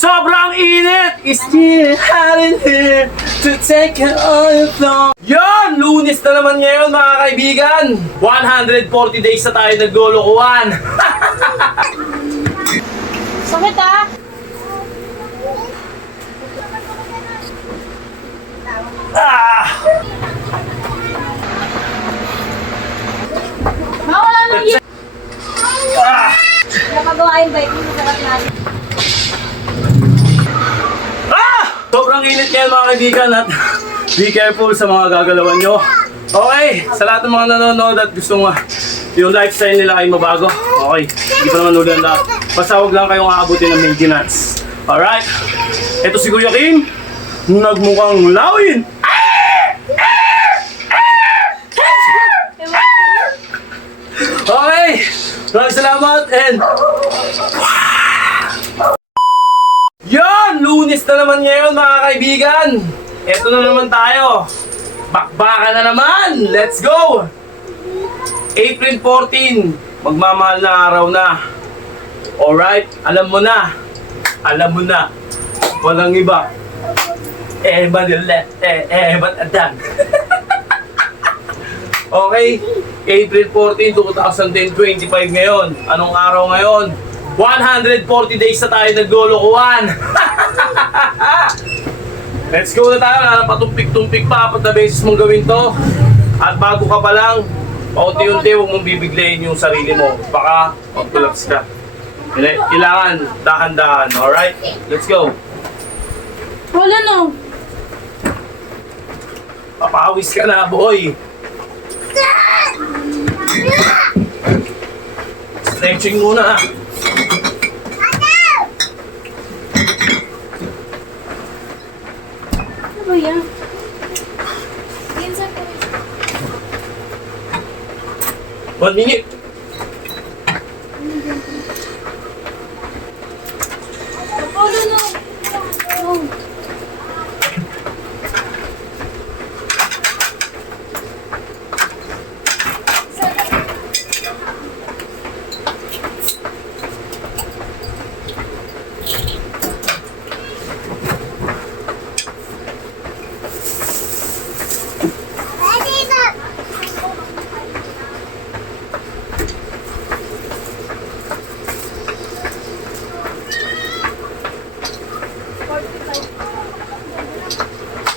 Sobrang init! Still having here to take care of your thoughts. Yan! Lunes na naman ngayon mga kaibigan. 140 days na tayo naglulukuhan. Sakit ah! Ah! Mawala nang yun! Ah! Napagawa yung bike mo sa sarap natin. Ah! Sobrang init ngayon mga kaibigan at be careful sa mga gagalawan nyo. Okay, sa lahat ng mga nanonood at gustong yung lifestyle nila ay mabago. Okay, hindi pa naman ulit ang lahat. Basta huwag lang kayong aabutin ng maintenance. Alright, ito si Kuya Kim, nagmukhang lawin. Okay, maraming salamat and yan! Lunes na naman ngayon mga kaibigan. Ito na naman tayo. Bakbakan na naman! Let's go! April 14, magmamahal na araw na. Alright, alam mo na. Alam mo na. Walang iba. Ba't adan? Okay, April 14, 2025 ngayon. Anong araw ngayon? 140 days na tayo naglulukuhan. Let's go na tayo. Wala na patumpik-tumpik pa. Apat na beses mong gawin to. At bago ka pa lang, paunti-unti huwag mong bibiglayin yung sarili mo. Baka mag-collapse ka. Kailangan dahan-dahan. Alright? Let's go. Wala no! Papawis ka na, boy. Stretching muna. Ano ba yan? Pinsan ko. 1 minute. Wala no! Oh.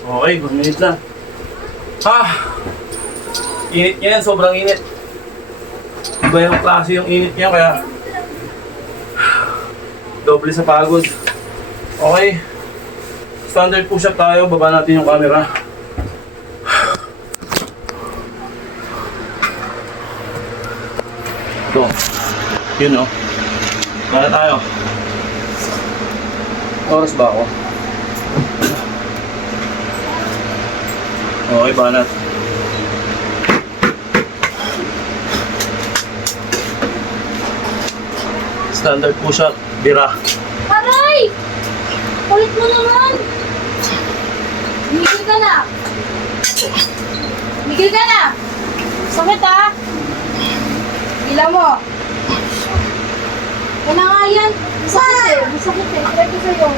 Okay, 1 minute na. Init niya yan, sobrang init. Iba yung klase yung init niya, kaya doble sa pagod. Okay, standard push-up tayo, baba natin yung camera. Ito, yun o. Kaya tayo. Oras ba ako? Okay, banat. Standard push-up, bira. Aray! Kulit mo naman! Migil ka na! Migil ka na! Sakit ah! Gila mo! Yan na nga yan! Masakit eh! Masakit eh! Try ko sa'yo!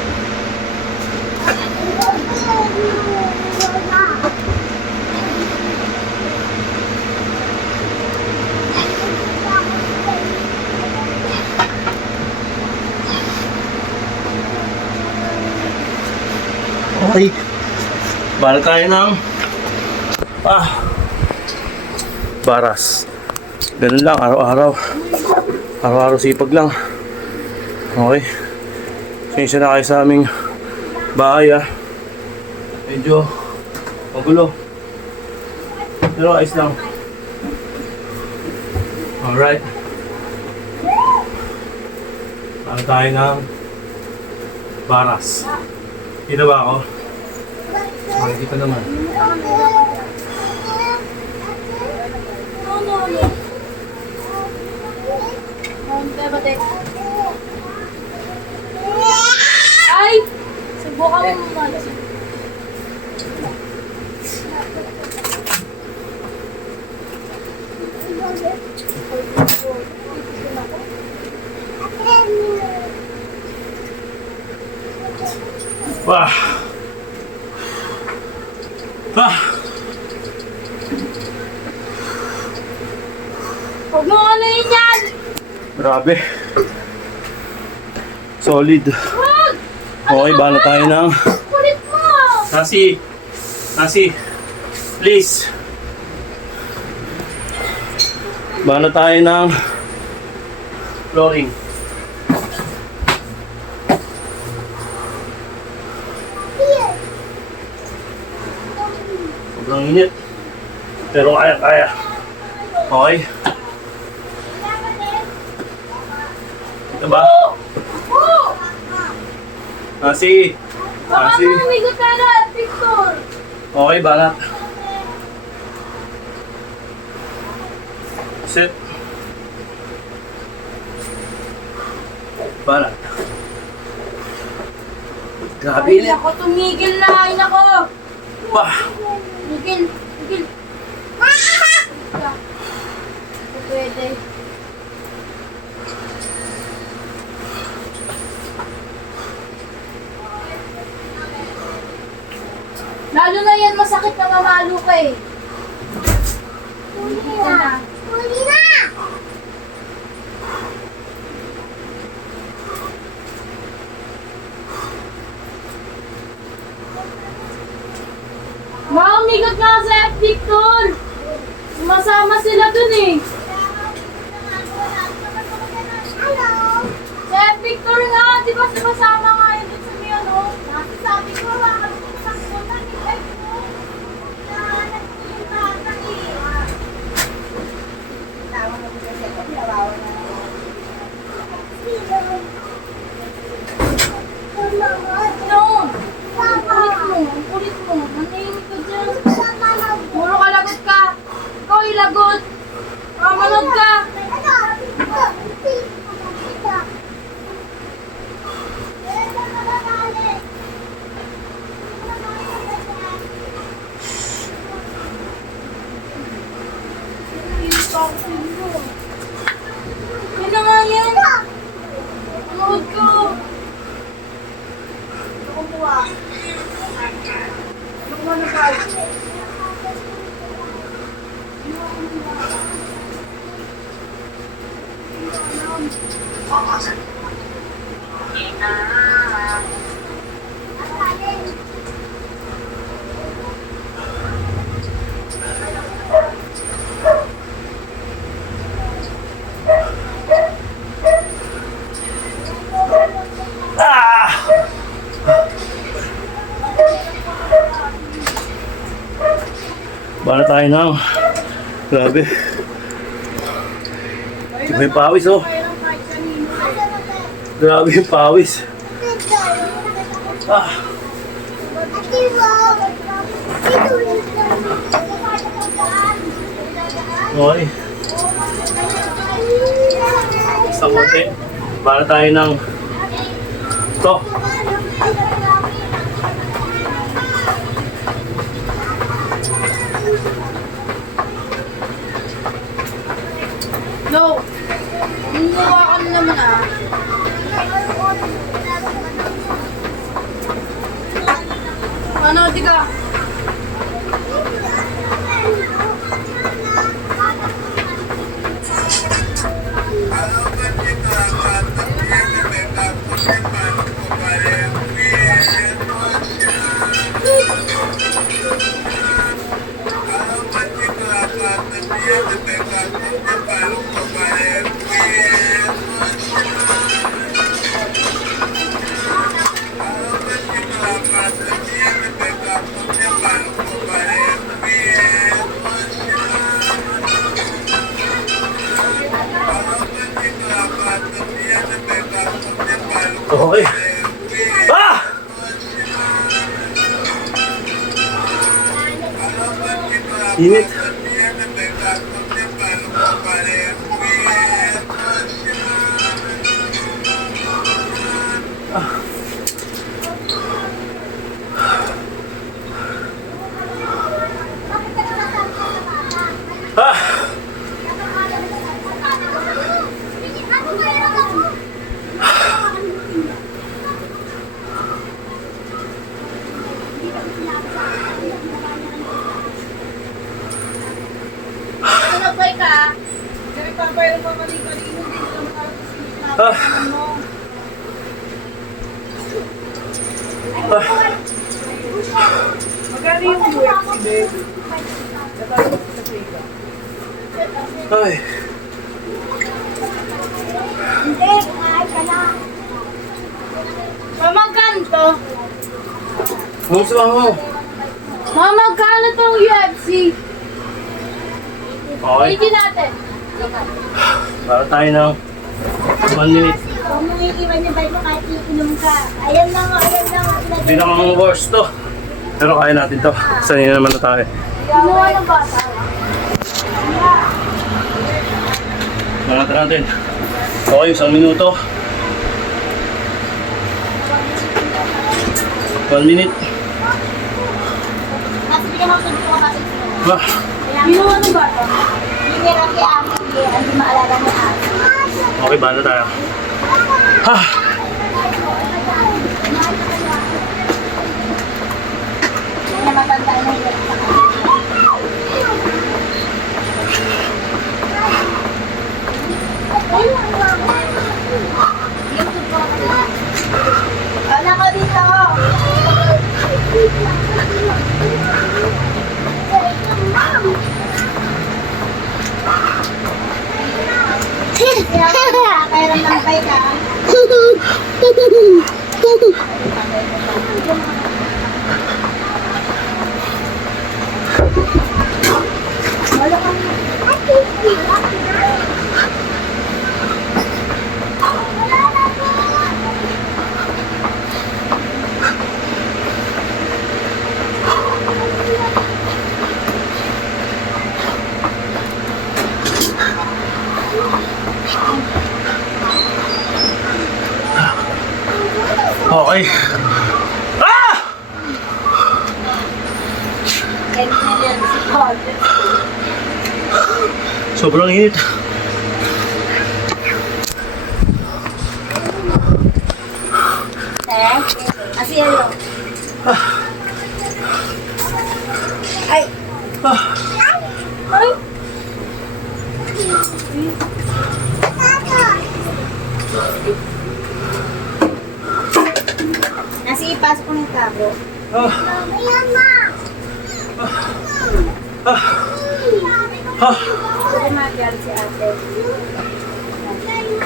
Okay. Bala tayo ng baras. Ganun lang, araw-araw. Araw-araw sipag lang. Okay. Sinsya na kayo sa aming bahay Medyo magulo. Pero ayos lang. Alright. Bala tayo ng baras. Kita ba ako? Makikita naman. Ay! Subukan mo naman. Wah. Ah. Huwag mo ano yun yan! Grabe. Solid. Wag! Okay, bala tayo ng... Kulit mo! Nasi. Nasi. Please. Bala tayo ng... flooring. Sobrang init. Pero kaya. Okay. Ito ba? Nasi. Baka Nasi. mamigot ka na, Victor! Okay, banat. Set. Banat. Grabe Ay, init. ako, tumigil na! Ay, nako! Wah. Tigil! Ito pwede. Lalo na yan, masakit na mamalo ka eh. Huli na! Huli na! Mamigot nga sa F, Victor! Masama sila dun eh. Sa F, Victor nga, di ba sumasama nga yun dun sa may ano? Sabi ko, wala ka dun sa kunan ni F mo. Nahanap ko yung bata eh. Tawag mo sa second, nawawa na. No! Ang kulit mo. Manahimik ka dyan. Puro ka lagot ka. Ikaw ilagot. Mamanod ka. Yan na nga yan. Manood ka. Kumuha. Kumuha na ba? Ah! Bala tayo ng... Grabe. May pawis oh. Grabe yung pawis. Ah. Okay. Basta konti. Bala tayo ng... Ito. No! Humuha ka na naman ah. Ano, di ka? Okay. Ah! Init. Ah! Ano nag-buy ka? Ah. Magkano yung UFC, babe? Ay. Hindi, ay ka na. Mamagkano to? Gusto mo. Mamagkano tong UFC? Okay. Ulitin natin. Para tayo ng 1 minute. Huwag mong iiwan yung bike mo kahit iinom ka. Ayan lang, ayan lang. Hindi na mga worst to. Pero kaya natin to. Sanay na naman na tayo. Kinuha ng bata. Mangat natin. Okay, 1 minuto. 1 minute. Kasi bigyan mo sunod ko kasi. Ah. Kinuha ng bata. Hindi na kay Aki. Hindi maalala ni Aki. Okay, bala tayo. Ha! Hindi na matanda na yun. Wala ko dito. Kailan ng bike ka? Wala kang Okay. Ah! Sobrang init. Asi yelo. Ay. Ay. Nasi ipasok ko ng kabo. Ah. Ayan na. Ah. Ah. Kasi magyari si ate.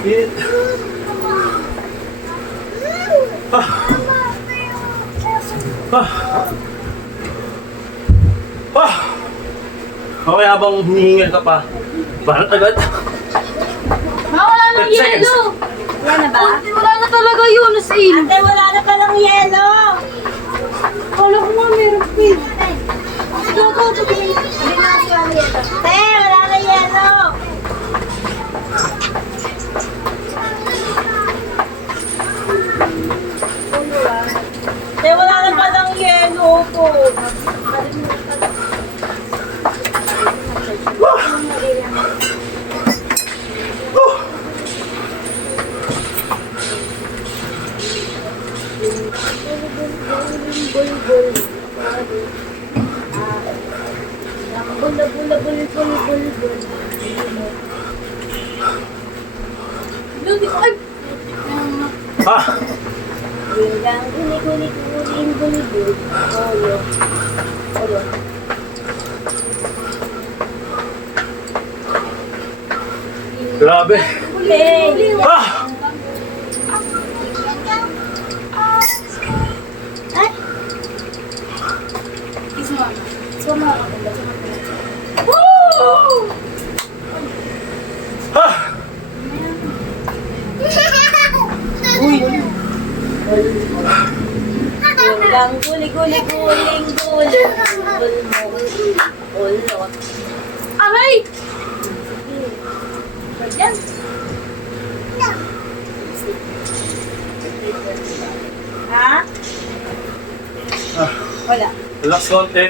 Init. Ah. Ah. Ah. Okay, habang hinihingal ka pa. Parang agad. Wala nang 30 seconds. yelo. Wala na ba? Wala na talaga yun, Asin. Ate, wala na palang yelo. Wala ko nga meron pa. Ito, sabi na si Wala yelo. Te, wala na yelo. Te, wala na palang yelo po. Ah. Grabe. Ah. Ah. Lang guli-guli-guling gulong ulot. Aray! Diyan. Ha? Ah. Wala. Relax konti.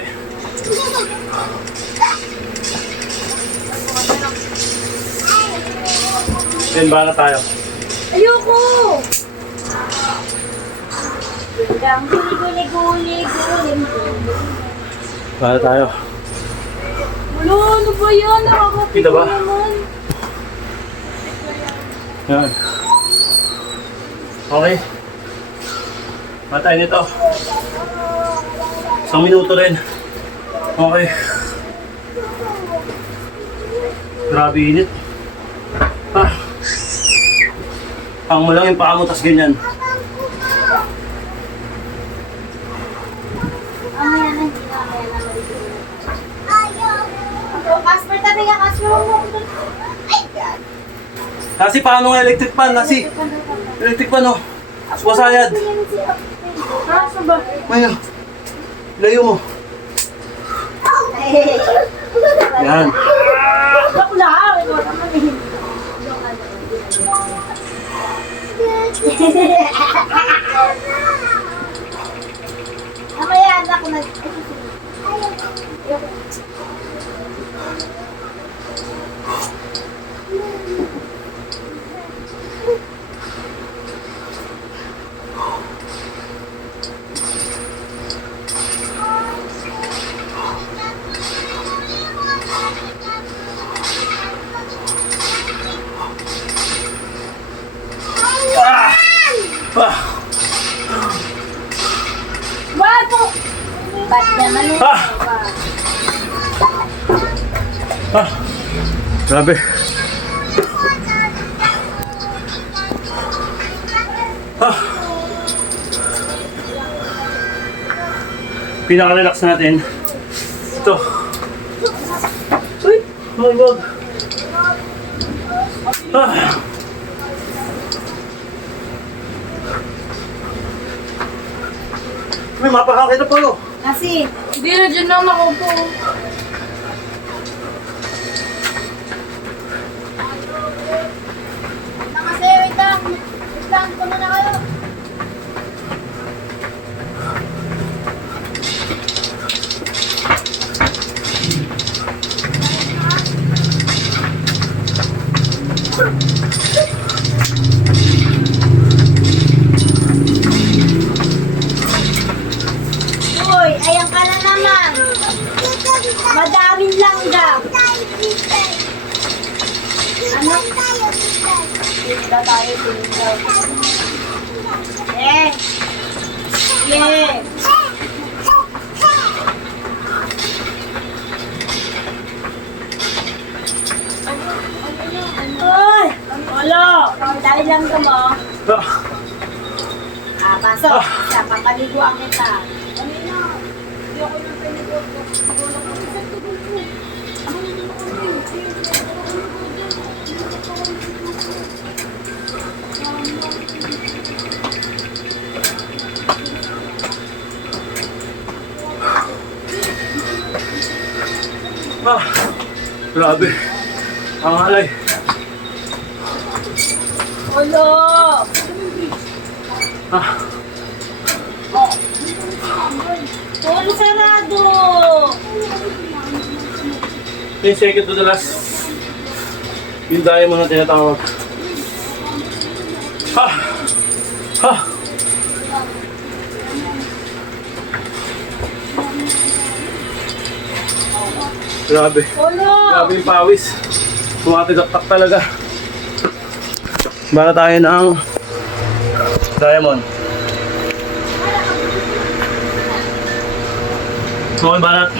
Then bala tayo. Ayoko! Gandang guli-guli-guli-guli. Para tayo. Wala, ano ba yan? Nakakapit Kita ba? naman. Yan. Okay. Matay nito. 1 minuto rin. Okay. Grabe init. Ah. Pang mo lang yung paa mo, tas ganyan. Ano yan? Hindi na kaya na maliit. Casper, tabi ka, Casper. Ay, God. Nasi, paano nga electric pan? Nasi, electric pan, oh. Sumasayad. Kaso ba? Maya, layo mo. Yan. Ako lang. Ikaw naman eh. Mamaya, anak ko nag... Ah, Bato! Ba't naman eh? ah, ah. Grabe. Ah. Pinaka-relax natin. Ito. Uy, wag. Ah. May mapakakita pa no? Kasi, Hindi na dyan lang nakaupo. kasi wait lang. Wait lang, puno na kayo. Uy, ayan ka na naman. Madaming langgam. Ano? Pizza tayo, pizza. Eh. Yeah. Uy! Wala! Dahil lang ka mo. Ah. Pasok. Sa papaliguan kita. Ah. Grabe. Ang alay. Ulo! Ah. Ulo sarado! 10 seconds to the last. Yung diamond na tinatawag. Ha! Ha! Grabe. Ulo! Grabe yung pawis. Tumatigaktak talaga. Bara tayo ng diamond. Okay, balat.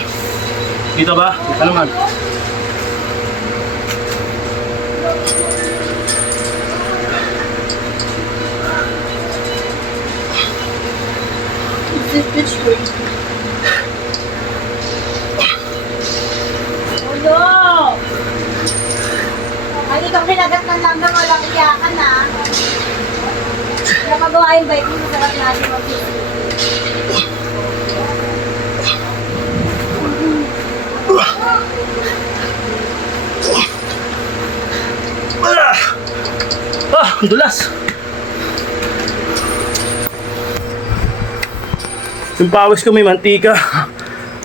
Dito ba? Dito naman. Ulo! Ay, ikaw kinagat ng langgam, walang iyakan ha. Kaya magawa yung bike mo, masarap natin mag-isip. Ah! Ang dulas! Yung pawis ko may mantika.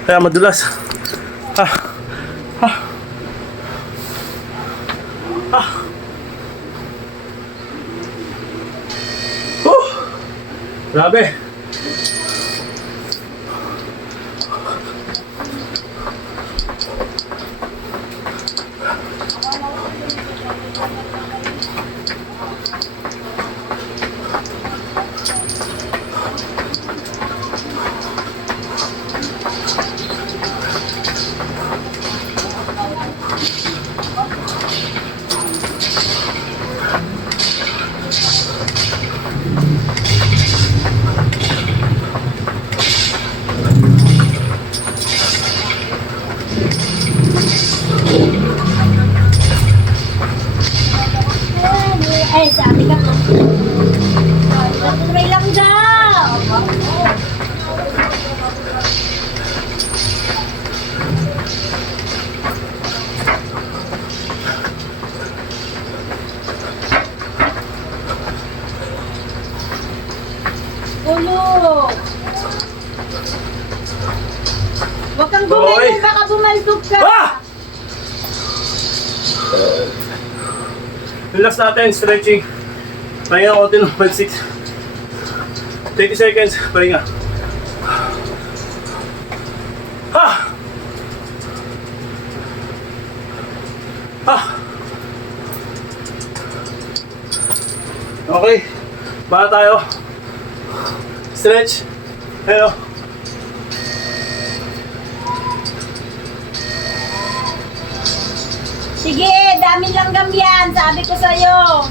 Kaya madulas. Ah! Ah! Ah! Grabe! Ay, sabi ka po. Try lang daw. Ulo. Huwag kang Hoy! gumayon, baka bumaldog ka. Ah! Relax natin, stretching. Pahinga ako din ng 5-6. 30 seconds, pahinga. Ha! Ha! Okay, baka tayo. Stretch. Hello. Sige, dami langgam yan. Sabi ko sa'yo.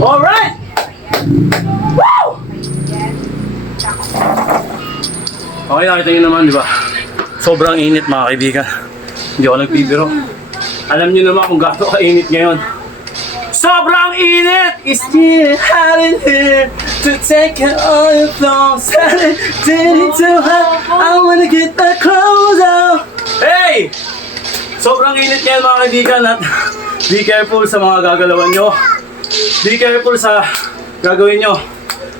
Alright! Woo! Okay, nakita nyo naman, di ba? Sobrang init mga kaibigan. Hindi ako nagbibiro. Alam nyo naman kung gaano kainit ngayon. Sobrang init! It's still hot in here to take care of your flaws. Didn't too hot, I wanna get that clothes out. Hey! Sobrang init ngayon mga kaibigan at be careful sa mga gagalawan nyo. Be careful sa gagawin nyo.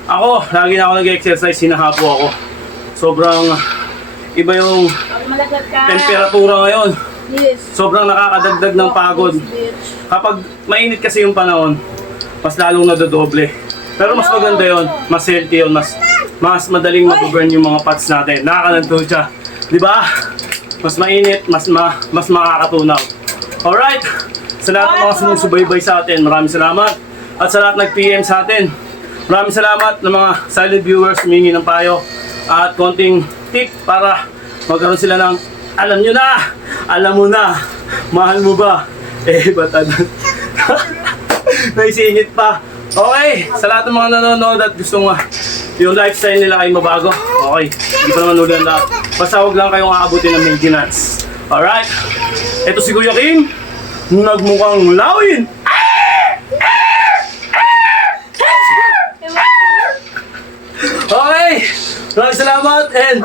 Ako, lagi na ako nag-exercise, hinahapo ako. Sobrang iba yung Pag malagat ka. temperatura ngayon. Yes. Sobrang nakakadagdag ng pagod. Kapag mainit kasi yung panahon, mas lalong nadodoble. Pero mas maganda yon, mas healthy yun, mas madaling mag-burn yung mga fats natin. Nakakananto siya. Di ba? Mas mainit, mas makakatunaw. Alright! Sa lahat ng mga sumusubaybay sa atin, maraming salamat. At sa lahat nag-PM sa atin, maraming salamat ng mga silent viewers, humingi ng payo at konting tip para magkaroon sila ng alam nyo na, alam mo na, mahal mo ba? Ba't ano? Naisingit pa. Okay, sa lahat ng mga nanonood at gustong yung lifestyle nila ay mabago. Okay, hindi pa naman ulan lahat. Basta huwag lang kayong aabutin ng maintenance. Alright, ito si Kuya Kim, nagmukhang lawin. Okay, maraming salamat and